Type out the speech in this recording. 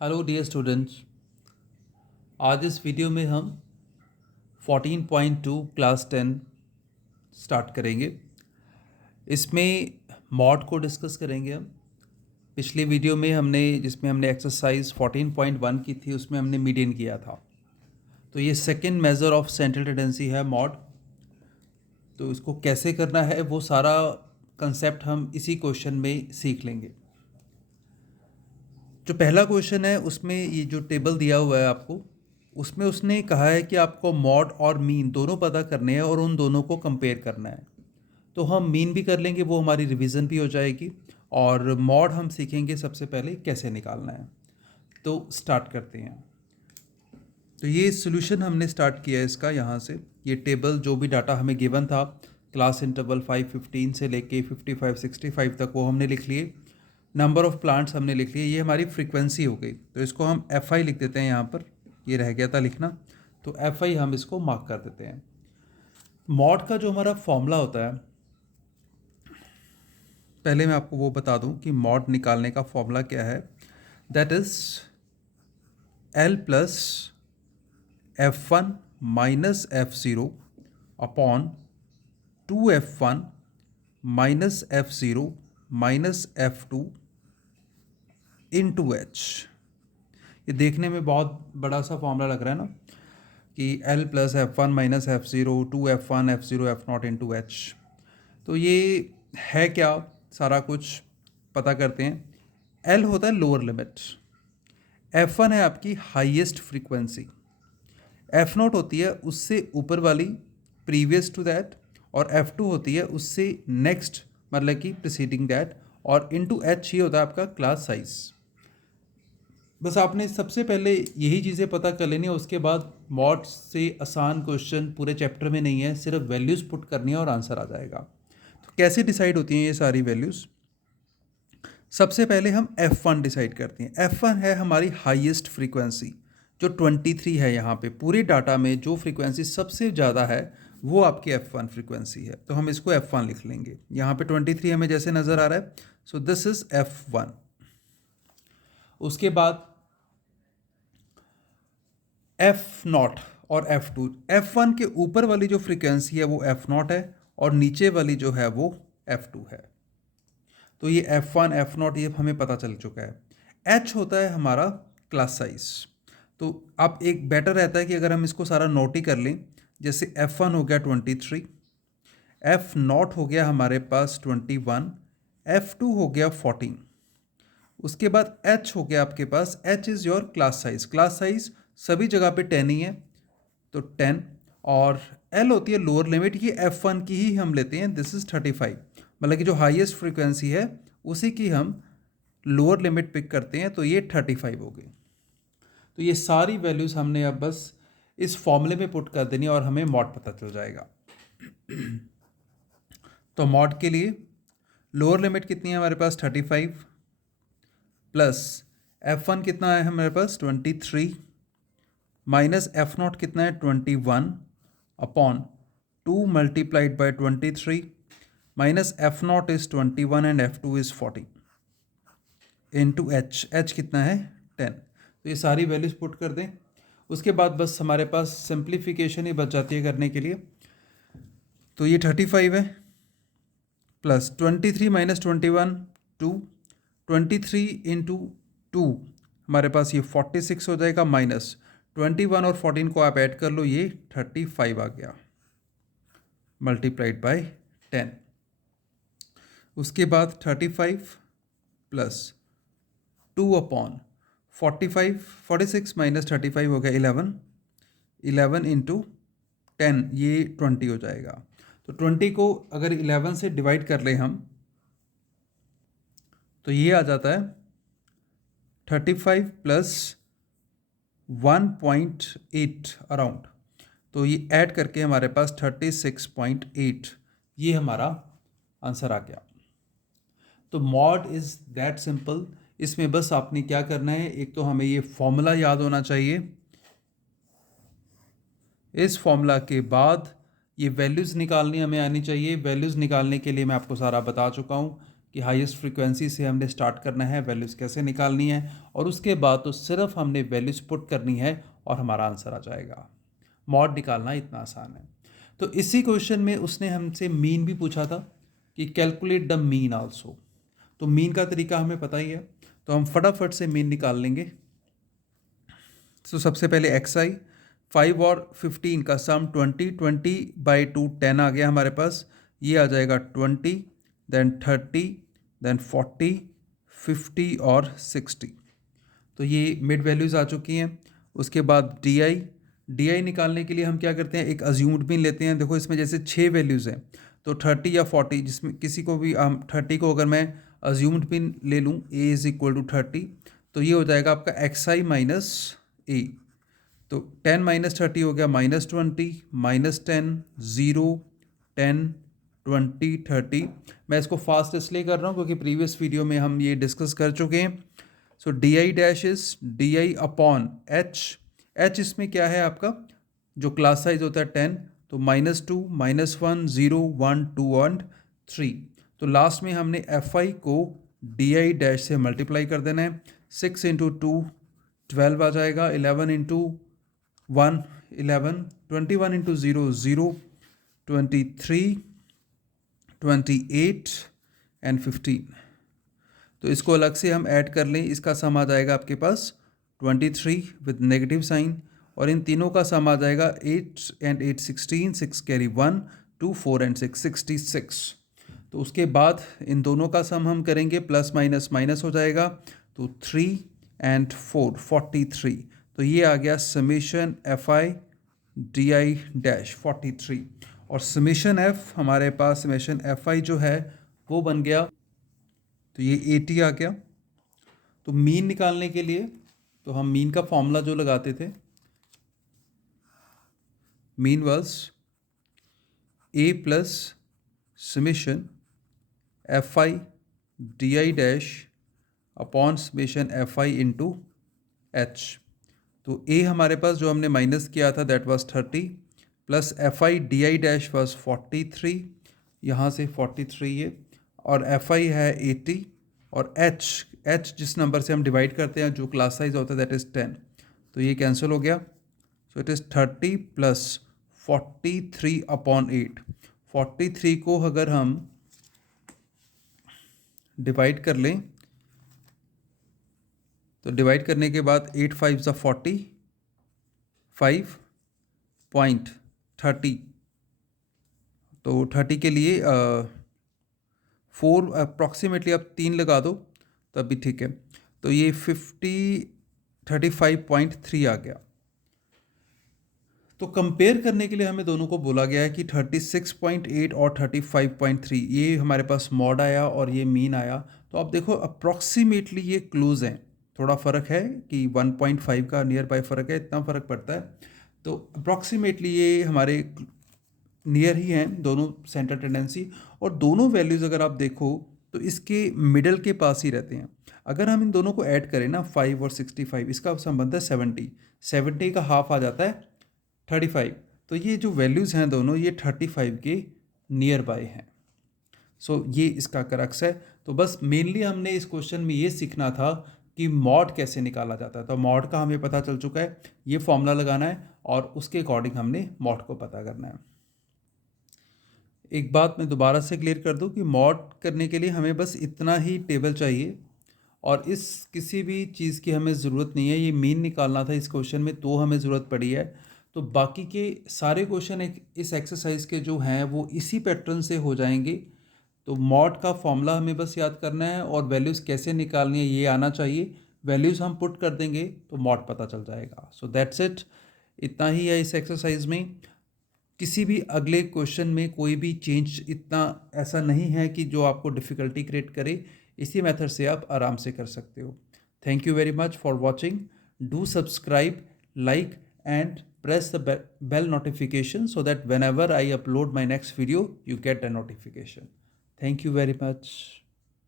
Hello dear students, आज इस video में हम 14.2 क्लास 10 स्टार्ट करेंगे। इसमें मॉड को डिस्कस करेंगे हम। पिछले वीडियो में जिसमें हमने एक्सरसाइज 14.1 की थी, उसमें हमने मीडियन किया था। तो ये second measure of central tendency है मॉड। तो इसको कैसे करना है वो सारा कंसेप्ट हम इसी क्वेश्चन में सीख लेंगे। जो पहला क्वेश्चन है उसमें ये जो टेबल दिया हुआ है आपको, उसमें उसने कहा है कि आपको मॉड और मीन दोनों पता करने हैं और उन दोनों को कंपेयर करना है। तो हम मीन भी कर लेंगे, वो हमारी रिवीजन भी हो जाएगी, और मॉड हम सीखेंगे सबसे पहले कैसे निकालना है। तो स्टार्ट करते हैं। तो ये सॉल्यूशन हमने स्टार्ट किया है इसका यहाँ से। ये टेबल जो भी डाटा हमें गिवन था क्लास इंटरवल 5:15 से लेके 55:65 तक, वो हमने लिख लिए। नंबर ऑफ़ प्लांट्स हमने लिख लिए। ये हमारी फ्रीक्वेंसी हो गई, तो इसको हम FI लिख देते हैं यहाँ पर। ये रह गया था लिखना, तो FI हम इसको मार्क कर देते हैं। मॉड का जो हमारा फॉर्मूला होता है, पहले मैं आपको वो बता दूं कि मॉड निकालने का फॉर्मूला क्या है। That is L plus F1 minus F0 upon 2F1 minus F0 minus F2 into H. ये देखने में बहुत बड़ा सा फॉर्मूला लग रहा है ना, कि L plus F1 minus F0 2F1 F0 F0 into H. तो ये है क्या, सारा कुछ पता करते हैं। L होता है लोअर लिमिट, F1 है आपकी हाईएस्ट फ्रीक्वेंसी, F0 होती है उससे ऊपर वाली प्रीवियस टू दैट, और F2 होती है उससे नेक्स्ट मतलब कि प्रीसीडिंग दैट, और इनटू एच ही होता है आपका क्लास साइज। बस आपने सबसे पहले यही चीज़ें पता कर लेनी है। उसके बाद मॉड से आसान क्वेश्चन पूरे चैप्टर में नहीं है, सिर्फ वैल्यूज़ पुट करनी है और आंसर आ जाएगा। तो कैसे डिसाइड होती हैं ये सारी वैल्यूज़? सबसे पहले हम F1 डिसाइड करते हैं। F1 है हमारी हाईएस्ट फ्रीक्वेंसी, जो 23 है। यहाँ पे पूरे डाटा में जो फ्रीक्वेंसी सबसे ज़्यादा है वो आपकी F1 फ्रीक्वेंसी है, तो हम इसको F1 लिख लेंगे। यहाँ पे 23 हमें जैसे नज़र आ रहा है, सो दिस इज़ F1। उसके बाद F0 और F2। F1 के ऊपर वाली जो फ्रीक्वेंसी है वो F0 है, और नीचे वाली जो है वो F2 है। तो ये F1 F0 ये हमें पता चल चुका है। H होता है हमारा क्लास साइज। तो अब एक बेटर रहता है कि अगर हम इसको सारा नोट ही कर लें, जैसे F1 हो गया 23, F0 हो गया हमारे पास 21, F2 हो गया 14। उसके बाद H हो गया आपके पास, H is your class size. Class size सभी जगह पे 10 ही है, तो 10। और L होती है लोअर लिमिट, ये F1 की ही हम लेते हैं, दिस इज़ 35। मतलब कि जो हाईएस्ट फ्रीक्वेंसी है उसी की हम लोअर लिमिट पिक करते हैं, तो ये 35 हो गई। तो ये सारी वैल्यूज़ हमने अब बस इस फॉर्मूले में पुट कर देनी और हमें मॉड पता चल जाएगा। तो मॉड के लिए लोअर लिमिट कितनी है हमारे पास 35, प्लस F1 कितना है हमारे पास 23, माइनस F0 कितना है 21 upon 2 multiplied by 23, minus F0 is 21 and F2 is 40 into H. H कितना है 10। तो ये सारी वैल्यूज पुट कर दें। उसके बाद बस हमारे पास सिंप्लीफिकेशन ही बच जाती है करने के लिए। तो ये 35 है, प्लस 23 माइनस 21 2, 23 इंटू 2 हमारे पास ये 46 हो जाएगा, माइनस 21 और 14 को आप ऐड कर लो, ये 35 आ गया मल्टीप्लाइड बाय 10। उसके बाद 35 प्लस 2 अपॉन 45, 46 माइनस 35 हो गया 11, 11 इंटू 10 ये 20 हो जाएगा। तो 20 को अगर 11 से डिवाइड कर लें हम, तो ये आ जाता है 35 प्लस 1.8 अराउंड। तो ये ऐड करके हमारे पास 36.8, ये हमारा आंसर आ गया। तो मॉड इज़ दैट सिंपल। इसमें बस आपने क्या करना है, एक तो हमें ये फॉर्मूला याद होना चाहिए। इस फॉर्मूला के बाद ये वैल्यूज़ निकालनी हमें आनी चाहिए। वैल्यूज़ निकालने के लिए मैं आपको सारा बता चुका हूँ कि हाईएस्ट फ्रीक्वेंसी से हमने स्टार्ट करना है, वैल्यूज़ कैसे निकालनी है, और उसके बाद तो सिर्फ हमने वैल्यूज़ पुट करनी है और हमारा आंसर आ जाएगा। मॉड निकालना इतना आसान है। तो इसी क्वेश्चन में उसने हमसे मीन भी पूछा था कि कैलकुलेट द मीन आल्सो। तो मीन का तरीका हमें पता ही है, तो हम फटाफट से मीन निकाल लेंगे। तो सबसे पहले एक्स आई, 5 और 15 का सम 20, 20/2 10 आ गया हमारे पास। ये आ जाएगा 20, देन 30, देन 40, 50 और 60। तो ये मिड वैल्यूज़ आ चुकी हैं। उसके बाद डी आई निकालने के लिए हम क्या करते हैं, एक अज्यूम्ड मीन लेते हैं। देखो इसमें जैसे 6 वैल्यूज़ हैं, तो 30 या 40, जिसमें किसी को भी 30 को अगर मैं अज्यूम्ड मीन ले लूँ, ए इज़ इक्वल टू 30, तो ये हो जाएगा आपका एक्स आई माइनस ए। तो 10 माइनस 30 हो गया -20, -10, 0, 10, 20, 30। मैं इसको फास्ट इसलिए कर रहा हूँ क्योंकि प्रीवियस वीडियो में हम ये डिस्कस कर चुके हैं। So D I dash is D I upon H. H इसमें क्या है आपका, जो क्लास साइज होता है 10, तो -2, -1, 0, 1, 2 और 3। तो लास्ट में हमने एफ आई को डी आई डैश से मल्टीप्लाई कर देना है। 6 इंटू 2 12 आ जाएगा, 11 इंटू 1 11, 21 इंटू 0 0, 23, 28 एंड 15। तो इसको अलग से हम ऐड कर लें, इसका सम आ जाएगा आपके पास 23 विद नेगेटिव साइन, और इन तीनों का सम आ जाएगा 8 एंड 8 16, 6 कैरी 1, 2 4 एंड 6 66। तो उसके बाद इन दोनों का सम हम करेंगे, प्लस माइनस माइनस हो जाएगा, तो 3 एंड 4 43। तो ये आ गया summation F I D I dash 43। और समेशन एफ हमारे पास, समेशन एफ आई जो है वो बन गया, तो ये 80 आ गया। तो मीन निकालने के लिए तो हम मीन का फॉर्मूला जो लगाते थे, mean was a plus summation F I D I dash upon summation F I into H. तो ए हमारे पास जो हमने माइनस किया था that was 30, plus F I D I dash was 43, यहाँ से 43 ये, और एफ आई है 80, और एच जिस नंबर से हम डिवाइड करते हैं जो क्लास साइज होता है दैट इज़ 10, तो ये कैंसिल हो गया। So it is 30 plus 43 upon 8। 43 को अगर हम डिवाइड कर लें, तो डिवाइड करने के बाद 8 5 ज़ा 40, 5.30, तो 30 के लिए 4 अप्रॉक्सीमेटली आप 3 लगा दो तब भी ठीक है। तो ये 35.3 आ गया। तो कंपेयर करने के लिए हमें दोनों को बोला गया है कि 36.8 और 35.3 ये हमारे पास मॉड आया और ये मीन आया। तो आप देखो अप्रॉक्सीमेटली ये क्लोज हैं, थोड़ा फ़र्क है कि 1.5 का नियर बाय फ़र्क है, इतना फ़र्क पड़ता है। तो अप्रॉक्सीमेटली ये हमारे नियर ही हैं दोनों सेंटर टेंडेंसी, और दोनों वैल्यूज़ अगर आप देखो तो इसके मिडल के पास ही रहते हैं। अगर हम इन दोनों को ऐड करें ना, 5 और 65, इसका संबंध है 70, 70 का हाफ आ जाता है 35। तो ये जो वैल्यूज़ हैं दोनों, ये 35 के नियर बाय हैं। सो ये इसका क्रक्स है। तो बस मेनली हमने इस क्वेश्चन में ये सीखना था कि मॉड कैसे निकाला जाता है। तो मॉड का हमें पता चल चुका है, ये फॉर्मूला लगाना है और उसके अकॉर्डिंग हमने मॉड को पता करना है। एक बात मैं दोबारा से क्लियर कर दूं कि मॉड करने के लिए हमें बस इतना ही टेबल चाहिए, और इस किसी भी चीज़ की हमें ज़रूरत नहीं है। ये मीन निकालना था इस क्वेश्चन में तो हमें ज़रूरत पड़ी है। तो बाकी के सारे क्वेश्चन इस एक्सरसाइज के जो हैं वो इसी पैटर्न से हो जाएंगे। तो मॉड का फॉर्मूला हमें बस याद करना है, और वैल्यूज़ कैसे निकालनी है ये आना चाहिए। वैल्यूज़ हम पुट कर देंगे तो मॉड पता चल जाएगा। सो दैट्स इट, इतना ही है इस एक्सरसाइज में। किसी भी अगले क्वेश्चन में कोई भी चेंज इतना ऐसा नहीं है कि जो आपको डिफ़िकल्टी क्रिएट करे। इसी मेथड से आप आराम से कर सकते हो। Thank you very much for watching. Do subscribe, like and press the bell notification so that whenever I upload my next video, you get a notification. Thank you very much.